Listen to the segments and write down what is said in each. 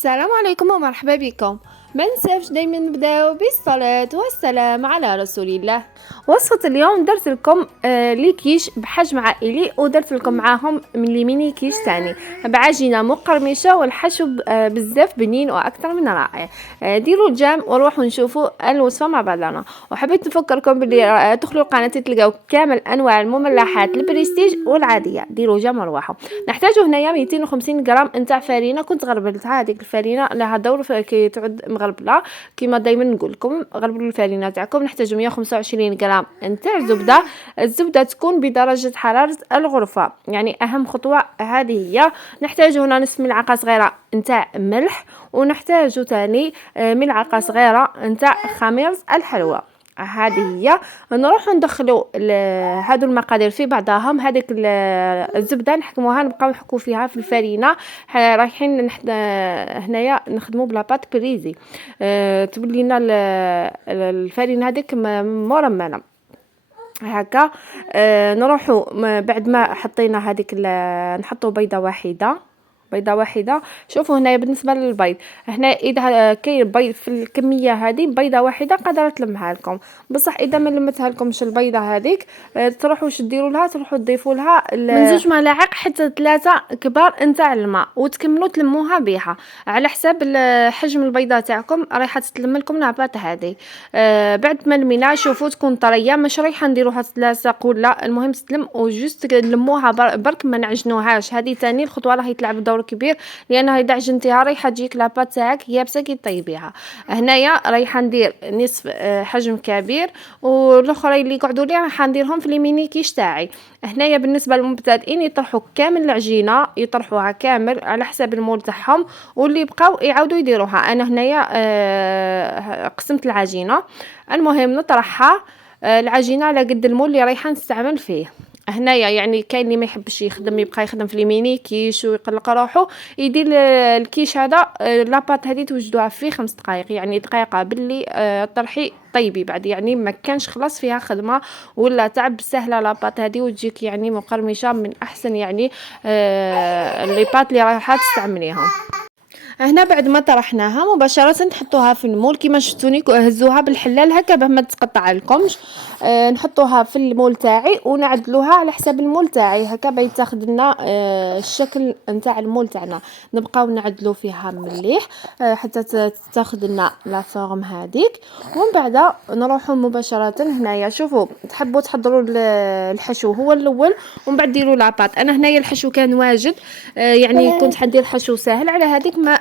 السلام عليكم ومرحبا بكم. ما ننساوش دايما نبداو بالصلاة والسلام على رسول الله. وصفة اليوم درت لكم لي كيش بحجم عائلي، ودرت لكم معاهم من لي ميني كيش تاني بعجينة مقرمشة والحشو بزاف بنين واكثر من رائع. ديروا الجام وروحوا نشوفوا الوصفة مع بعضنا. وحبيت نفكركم باللي تدخلوا قناتي تلقاو كامل انواع المملحات البريستيج والعادية. ديروا جام وروحوا. نحتاج هنايا 250 غرام نتاع فرينه. كنت غربلتها، هذيك الفرينه لها دور كي تعود مغربله كما دائما نقول لكم. غربلوا الفرينه تاعكم. نحتاج 125 غرام نتاع زبده. الزبده تكون بدرجه حراره الغرفه، يعني اهم خطوه هذه هي. نحتاج هنا نصف ملعقه صغيره نتاع ملح، ونحتاج ثاني ملعقه صغيره نتاع خميره الحلوى. هذه هي. نروح ندخلوا هادو المقادير في بعضهم. هذيك الزبده نحكموها، نبقاو نحكو فيها في الفرينه. رايحين هنايا نخدموا بلا بات بريزي. تولي لنا الفرينه هذيك مرمله هكا. نروحوا بعد ما حطينا هذيك نحطوا بيضه واحده. شوفوا هنا بالنسبه للبيض، هنا اذا كاين بيض في الكميه هذه بيضه واحده قادره تلمها لكم. بصح اذا ما لمتها لكمش البيضه هذيك، تروحوا ديروا لها، تروحوا تضيفوا لها من 2 ملاعق حتى 3 كبار نتاع الماء، وتكملوا تلموها بها على حساب حجم البيضه تاعكم. رايحه تلم لكم لاباط هذه. بعد ما لمينا شوفوا تكون طريه، مش رايحه نديروها تلاصق ولا، المهم تلم وجست نلموها برك ما نعجنوهاش. هذه ثاني الخطوه راهي تلعب دور كبير، لانها اذا عجنتيها رايحه تجيك لاباط تاعك يابسه كي طيبيها. هنايا رايحه ندير نصف حجم كبير، والاخرين اللي قعدوا لي راح نديرهم في لي ميني كيش تاعي. هنايا بالنسبه للمبتدئين يطرحوا كامل العجينه، يطرحوها كامل على حساب المول تاعهم، واللي بقاو يعاودوا يديروها. انا هنايا قسمت العجينه. المهم نطرحها العجينه على قد المول اللي رايحه نستعمل فيه. هنايا يعني كاين اللي ما يحبش يخدم، يبقى يخدم في ليميني كيش ويقلق روحه، يدير الكيش هذا لاباط هذه توجدوها في 5 دقائق، يعني دقيقه باللي طرحي طيبي بعد، يعني ما كانش خلاص فيها خدمه ولا تعب. سهله لاباط هذه وتجيك يعني مقرمشه من احسن يعني لي بات اللي رايحه تستعمليهم. هنا بعد ما طرحناها مباشرة نحطوها في المول كما شفتوني. هزوها بالحلال هكا باه ما تقطع لكمش. نحطوها في المول تاعي ونعدلوها على حساب المول تاعي هكا باه تاخذ لنا الشكل نتاع المول تاعنا. نبقاو نعدلو فيها مليح حتى تاخذ لنا لا فورم هذيك. ومن بعد نروحوا مباشرة هنايا. شوفوا تحبوا تحضروا الحشو هو الاول ومن بعد ديروا لاباط. انا هنايا الحشو كان واجد، يعني كنت حندير حشو سهل، على هذيك ما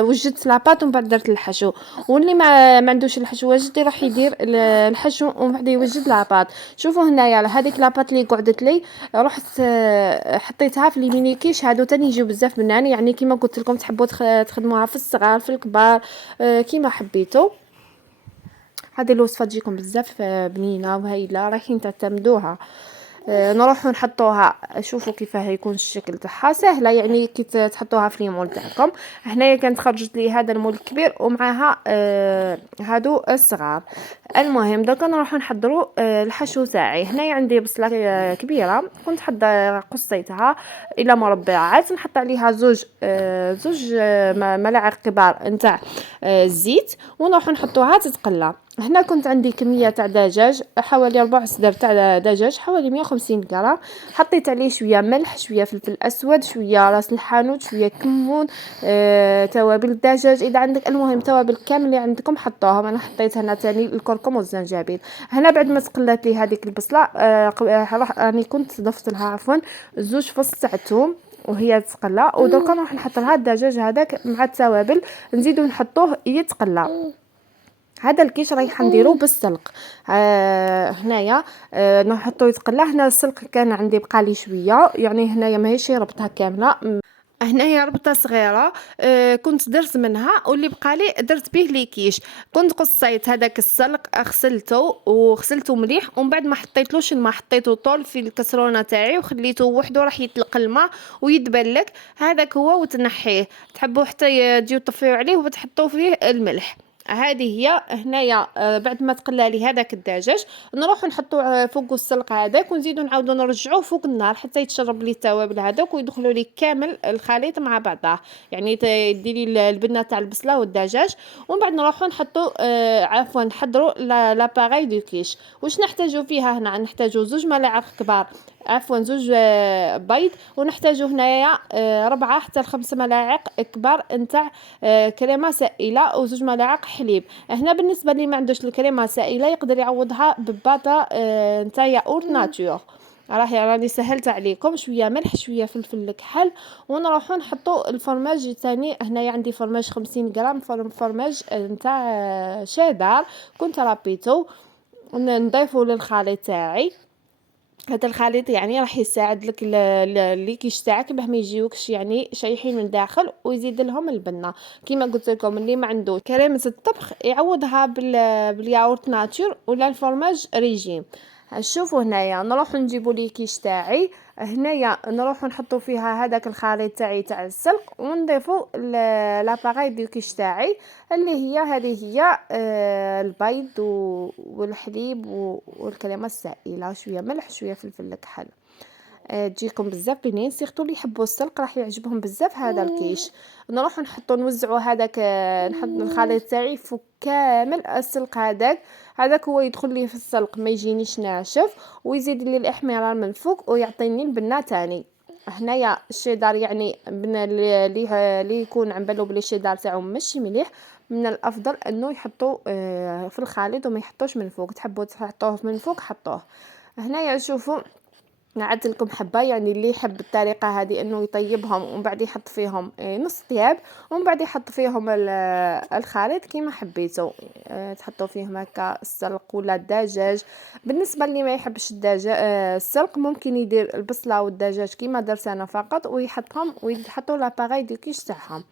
وجدت لاباط ومن بعد درت الحشو. واللي ما عندوش الحشو واجد راح يدير الحشو ومن بعد يوجد لاباط. شوفوا هنايا هذيك لاباط اللي قعدت لي رحت حطيتها في لي ميني كيش. هادو تاني يجيو بزاف بنان، يعني كيما قلت لكم تحبوا تخدموها في الصغار في الكبار كيما حبيتوا. هذه الوصفه تجيكم بزاف بنينه وهايله، رايحين تعتمدوها. نروح نحطوها. شوفوا كيف هيكون الشكل تاعها سهله، يعني كي تحطوها في المول تاعكم. هنايا كانت خرجت لي هذا المول الكبير ومعها هادو الصغار. المهم دوكا نروح نحضروا الحشو تاعي. هنايا عندي بصله كبيره كنت قصيتها الى مربعات، نحط عليها زوج ملاعق كبار نتاع الزيت ونروح نحطوها تتقلى. هنا كنت عندي كميه تاع دجاج، حوالي 4 صدر تاع دجاج، حوالي 150 غرام. حطيت عليه شويه ملح، شويه فلفل اسود، شويه راس الحانوت، شويه كمون، توابل الدجاج اذا عندك. المهم توابل كامل اللي عندكم حطوهم. انا حطيت هنا ثاني الكركم والزنجبيل. هنا بعد ما تقلات لي هذيك البصله راني كنت ضفت لها عفوا 2 فص تاع الثوم وهي تقلى. ودركا نروح نحط لها الدجاج هذاك مع التوابل، نزيدو نحطوه يتقلى. هذا الكيش رايح نديرو بالسلق. هنايا نحطو يتقلى. هنا السلق كان عندي بقالي شويه، يعني هنايا ماهيش ربطها كامله، هنايا ربطه صغيره كنت درت منها، واللي بقالي درت به لي كيش. كنت قصيت هذاك السلق، غسلته مليح ومن بعد ما حطيتلوش الماء، حطيته طول في الكسرونه تاعي وخليته وحده راح يطلق الماء ويدبلك. هذاك هو وتنحيه. تحبوا حتى تجيو تطفيو عليه وتحطوا فيه الملح. هذه هي هنايا. بعد ما تقلى لي هذاك الدجاج نروحو نحطو فوق السلق هذاك ونزيدو نعاودو نرجعوه فوق النار حتى يتشرب لي التوابل هذوك ويدخلوا لي كامل الخليط مع بعضه. يعني ديري البنه تاع البصله والدجاج ومن بعد نروحو نحطو عفوا نحضروا لاباغاي دو كيش. واش نحتاجو فيها هنا؟ نحتاجو 2 ملاعق كبار عفوا 2 بيض، ونحتاجو هنايا 4 حتى 5 ملاعق كبار نتاع كريمه سائله و2 ملاعق حليب. هنا بالنسبه لي ما عندوش الكريمه سائله يقدر يعوضها بباطه نتاع ياورت ناتور. راني سهلت عليكم. شويه ملح شويه فلفل كحل ونروحو نحطو الفرماج ثاني. هنايا عندي فرماج 50 غرام فرماج نتاع شيدار كنت رابيتو نضيفو للخليط تاعي. هذا الخليط يعني راح يساعد لك اللي كيش تاعك باه ما يجيوكش يعني شايحين من داخل، ويزيد لهم البنه. كيما قلت لكم اللي ما عنده كريمه الطبخ يعوضها بالياورت ناتور ولا الفرماج ريجيم. شوفوا هنايا نروح نجيبوا لي كيش تاعي. هنايا نروح نحطوا فيها هذاك الخليط تاع السلق ونضيفوا لاباغاي دو كيش تاعي اللي هي هذه هي البيض والحليب والكريمه السائله، شويه ملح شويه فلفل كحل. تجيكم بزاف بنين سيرتو اللي يحبوا السلق راح يعجبهم بزاف هذا الكيش. نروح نحطوا نوزعوا هذاك نحط الخليط تاعي فوق كامل السلق هذاك هو يدخل لي في السلق ما يجينيش ناشف ويزيد لي الاحمرار من فوق ويعطيني البنه تاني. هنايا الشيدار يعني اللي يكون عم بالو بلي الشيدار تاعو ماشي مليح من الافضل انه يحطوه في الخليط وما يحطوش من فوق. تحبوا تحطوه من فوق حطوه. هنايا شوفوا نعدت لكم حبه يعني اللي يحب الطريقه هذه انه يطيبهم ومن بعد يحط فيهم نص طياب ومن بعد يحط فيهم الخليط كيما حبيتوا. تحطوا فيهم هكا السلق ولا الدجاج. بالنسبه اللي ما يحبش الدجاج السلق ممكن يدير البصله والدجاج كيما درت انا فقط ويحطهم ويحطوا لاباغاي دو كيش تاعهم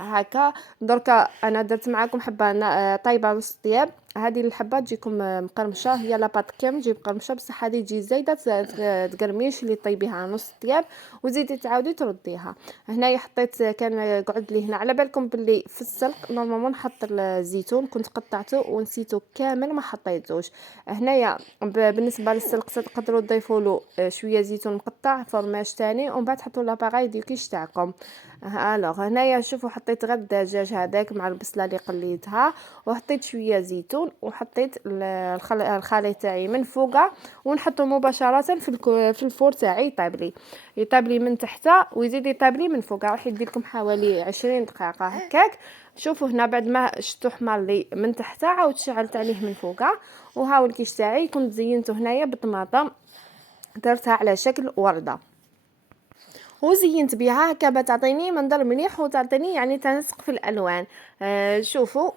هكا. دركا انا درت معاكم حبه طايبه نص طياب. هذه الحبه تجيكم مقرمشه هي لاباط كامل تجي مقرمشه بصح هذه تجي زايده تقرميش اللي طيبيها نص طياب وزيدي تعاودي ترديها. هنايا حطيت كان قعد لي هنا على بالكم باللي في السلق نورمالمون نحط الزيتون كنت قطعته ونسيته كامل ما حطيتوش. هنايا بالنسبه للسلق تقدروا تضيفوا له شويه زيتون مقطع فرماج ثاني ومن بعد تحطوا لاباغاي دو كيش تاعكم. الوغ هنايا شوفوا حطيت غير الدجاج هذاك مع البصله اللي قليتها وحطيت شويه زيتون وحطيت الخليط تاعي من فوقه ونحطه مباشره في الفور تاعي يطيب لي من تحت ويزيد يطيب لي من فوق. راح يدير لكم حوالي 20 دقيقه هكاك. شوفوا هنا بعد ما شفتو حمر لي من تحت عاود شعلت عليه من فوقه. وهاو الكيش تاعي كنت زينته هنايا بالطماطم درتها على شكل ورده وزينت بها هكا تعطيني منظر مليح وتعطيني يعني تنسق في الالوان. شوفوا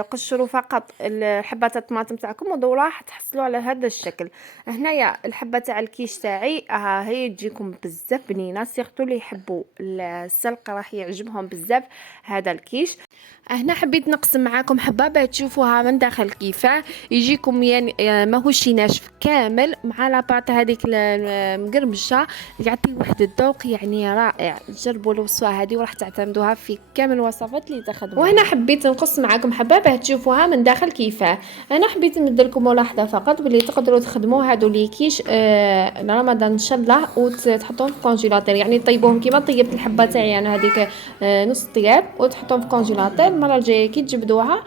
قشروا فقط حبات الطماطم تاعكم ودوروها تحصلوا على هذا الشكل. هنايا الحبه تاع الكيش تاعي هي تجيكم بزاف بنينه سيرتو اللي يحبوا السلق راح يعجبهم بزاف هذا الكيش. هنا حبيت نقسم معاكم حبه باش تشوفوها من داخل كيفاه يجيكم يعني ماهوش ناشف كامل مع لاباط هذيك المقرمشه يعطي واحد الذوق يعني رائع. جربوا الوصفه هذه وراح تعتمدوها في كامل الوصفات اللي تاخذوها. وهنا حبيت نقص معاكم حبه باش تشوفوها من داخل كيفاه. انا حبيت نمد لكم ملاحظه فقط باللي تقدروا تخدموا هادو لي كيش رمضان ان شاء الله وتحطوهم في كونجيلاتور يعني طيبوهم كيما طيبت الحبه تاعي انا هذيك نص طياب وتحطوهم في كونجيلاتور. المره الجايه كي تجبدوها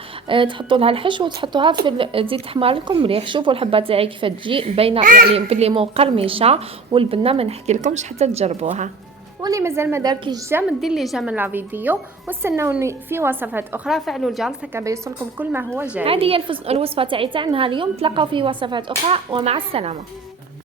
تحطوا لها الحشو وتحطوها في تزيد تحمر لكم مليح. شوفوا الحبه تاعي كيف تجي باينه يعني باللي مو قرميشه والبنه ما نحكي لكمش حتى تجربوها. واللي مازال ما دار كيش جام دير لي جام لا فيديو واستناوني في وصفات اخرى. فعلوا الجرس هكا بيوصلكم كل ما هو جاي. هذه هي الوصفه تاعي تاع نهار اليوم. تلقاو في وصفات اخرى ومع السلامه.